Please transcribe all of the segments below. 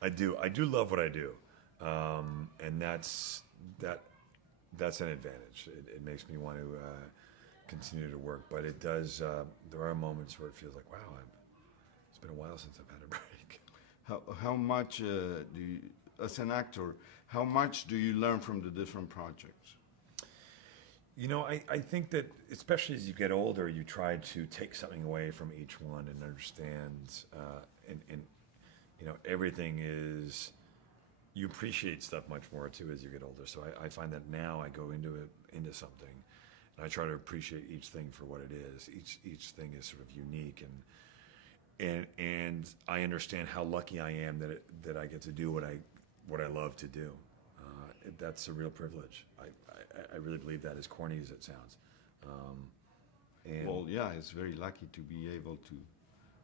I do. I do love what I do, and that's an advantage. It makes me want to continue to work, but it does. There are moments where it feels like, wow, it's been a while since I've had a break. How much do you, as an actor, how much do you learn from the different projects? I think that especially as you get older, you try to take something away from each one and understand, and everything is, you appreciate stuff much more too as you get older. So I find that now I go into something, and I try to appreciate each thing for what it is. Each thing is sort of unique, and I understand how lucky I am that I get to do what I love to do. That's a real privilege. I really believe that, as corny as it sounds. Well, yeah, it's very lucky to be able to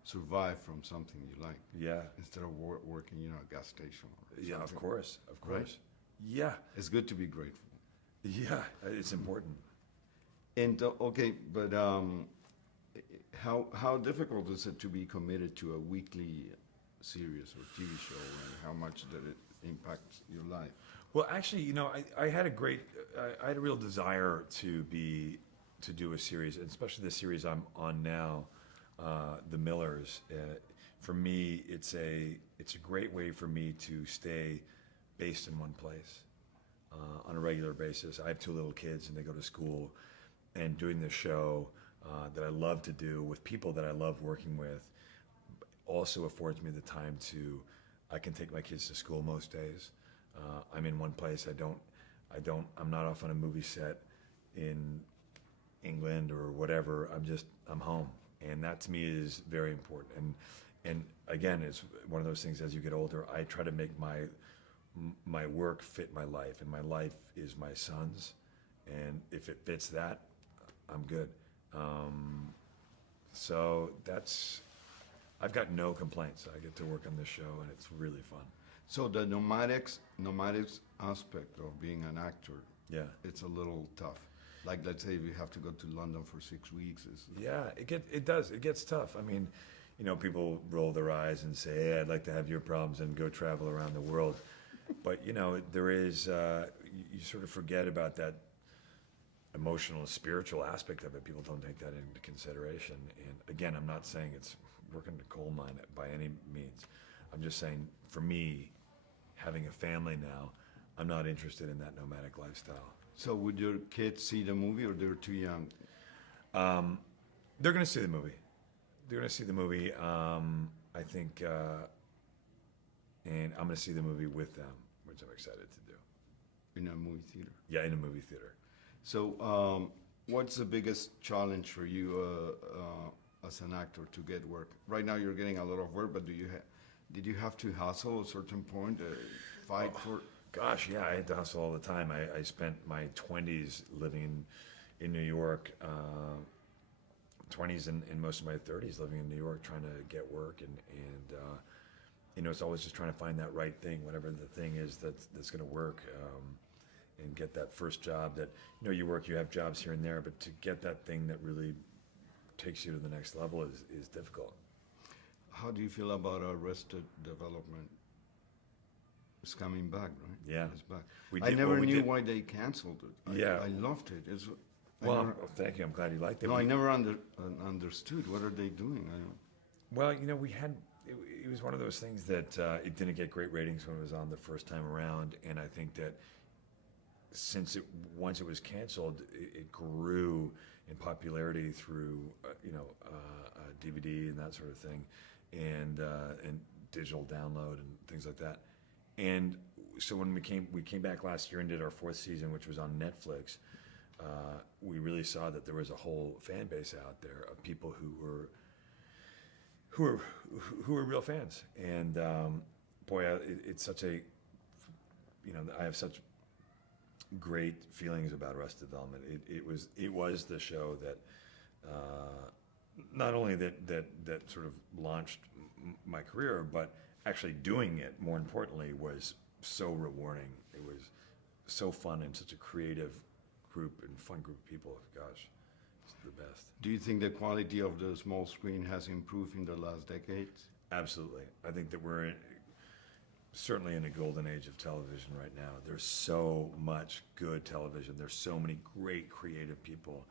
survive from something you like. Yeah. Instead of working, a gas station or Yeah, of something. course, of course. Right? Yeah, It's good to be grateful. yeah, it's important. And okay, but how difficult is it to be committed to a weekly series or TV show, and how much did it impact your life? Well, actually, I had I had a real desire to do a series, and especially the series I'm on now, The Millers. For me, it's a great way for me to stay based in one place on a regular basis. I have two little kids, and they go to school, and doing this show that I love to do with people that I love working with also affords me the time I can take my kids to school most days. I'm in one place. I'm not off on a movie set in England or whatever. I'm home. And that to me is very important. And again, it's one of those things, as you get older, I try to make my work fit my life, and my life is my son's. And if it fits that, I'm good. So I've got no complaints. I get to work on this show, and it's really fun. So the nomadics aspect of being an actor, Yeah. it's a little tough. Like, let's say if you have to go to London for 6 weeks, Yeah, it does. It gets tough. I mean, people roll their eyes and say, "Hey, I'd like to have your problems and go travel around the world." But there is you sort of forget about that emotional and spiritual aspect of it. People don't take that into consideration. And again, I'm not saying it's working a coal mine by any means. I'm just saying, for me, having a family now, I'm not interested in that nomadic lifestyle. So would your kids see the movie, or they're too young? They're going to see the movie. They're going to see the movie. I think, and I'm going to see the movie with them, which I'm excited to do. In a movie theater? Yeah, in a movie theater. So what's the biggest challenge for you as an actor to get work? Right now you're getting a lot of work, but did you have to hustle at a certain point, fight for... Gosh, yeah, I had to hustle all the time. I spent my 20s living in New York, 20s and most of my 30s living in New York, trying to get work, and it's always just trying to find that right thing, whatever the thing is that's going to work, and get that first job that, you have jobs here and there, but to get that thing that really takes you to the next level is difficult. How do you feel about Arrested Development? It's coming back, right? Yeah. It's back. We I did- never well, we knew did- why they canceled it. Yeah. I loved it. Thank you. I'm glad you liked it. No, I never understood. What are they doing? I don't... Well, we had, it was one of those things that it didn't get great ratings when it was on the first time around, and I think that once it was canceled, it grew in popularity through DVD and that sort of thing, and digital download and things like that. And so when we came back last year and did our fourth season, which was on Netflix, we really saw that there was a whole fan base out there of people who were real fans. And boy, it's such a, I have such great feelings about Arrested Development. It was the show that not only that sort of launched my career, but actually doing it, more importantly, was so rewarding. It was so fun, and such a creative group and fun group of people. Gosh, it's the best. Do you think the quality of the small screen has improved in the last decades? Absolutely. I think that certainly in a golden age of television right now. There's so much good television. There's so many great creative people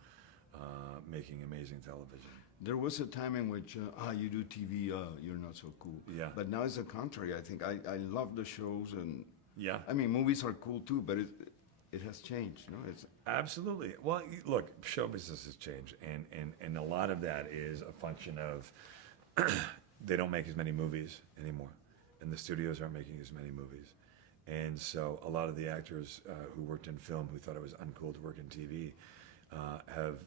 making amazing television. There was a time in which, you do TV, you're not so cool. Yeah. But now it's the contrary. I think I love the shows, and Yeah. I mean, movies are cool too, but it has changed, you know? It's, Absolutely. Well, look, show business has changed, and a lot of that is a function of they don't make as many movies anymore, and the studios aren't making as many movies. And so a lot of the actors who worked in film who thought it was uncool to work in TV have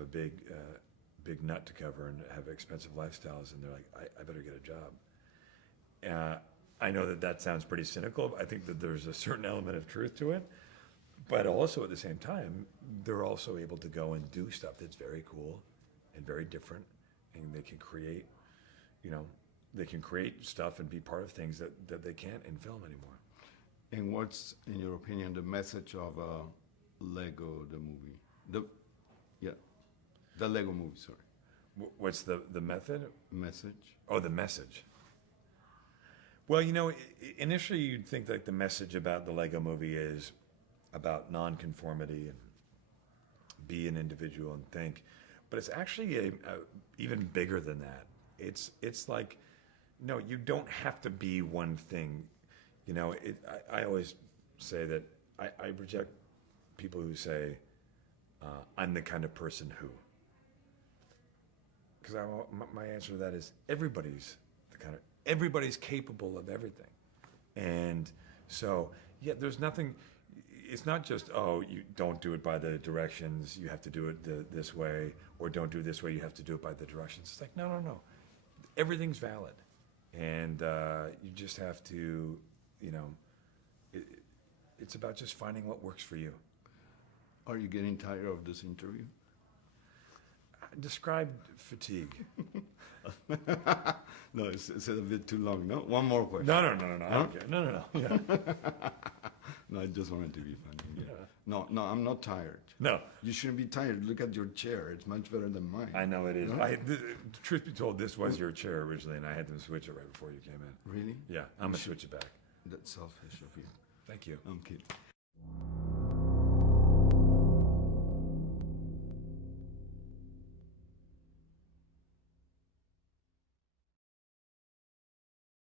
a big nut to cover and have expensive lifestyles, and they're like, I better get a job. I know that sounds pretty cynical. I think that there's a certain element of truth to it, but also at the same time, they're also able to go and do stuff that's very cool and very different, and they can create, they can create stuff and be part of things that they can't in film anymore. and what's, in your opinion, the message of Lego, the movie? The Lego movie, sorry. What's the method? Message? Oh, the message. Well, initially you'd think that the message about the Lego movie is about nonconformity and be an individual and think, but it's actually even bigger than that. It's like, no, you don't have to be one thing. I always say that I reject people who say, I'm the kind of person who. Because my answer to that is everybody's capable of everything. And so, yeah, there's nothing, it's not just, you don't do it by the directions, you have to do it this way, or don't do it this way, you have to do it by the directions. It's like, no. Everything's valid. And you just have to, it's about just finding what works for you. Are you getting tired of this interview? Describe fatigue. No, it's a bit too long. No, one more question. No. I don't care. No. Yeah. No, I just wanted to be funny. Yeah. No, I'm not tired. No, You shouldn't be tired. Look at your chair. It's much better than mine. I know it is. No? Truth be told, this was your chair originally, and I had them switch it right before you came in. Really? Yeah, I'm gonna switch it back. That's selfish of you. Thank you. I'm kidding.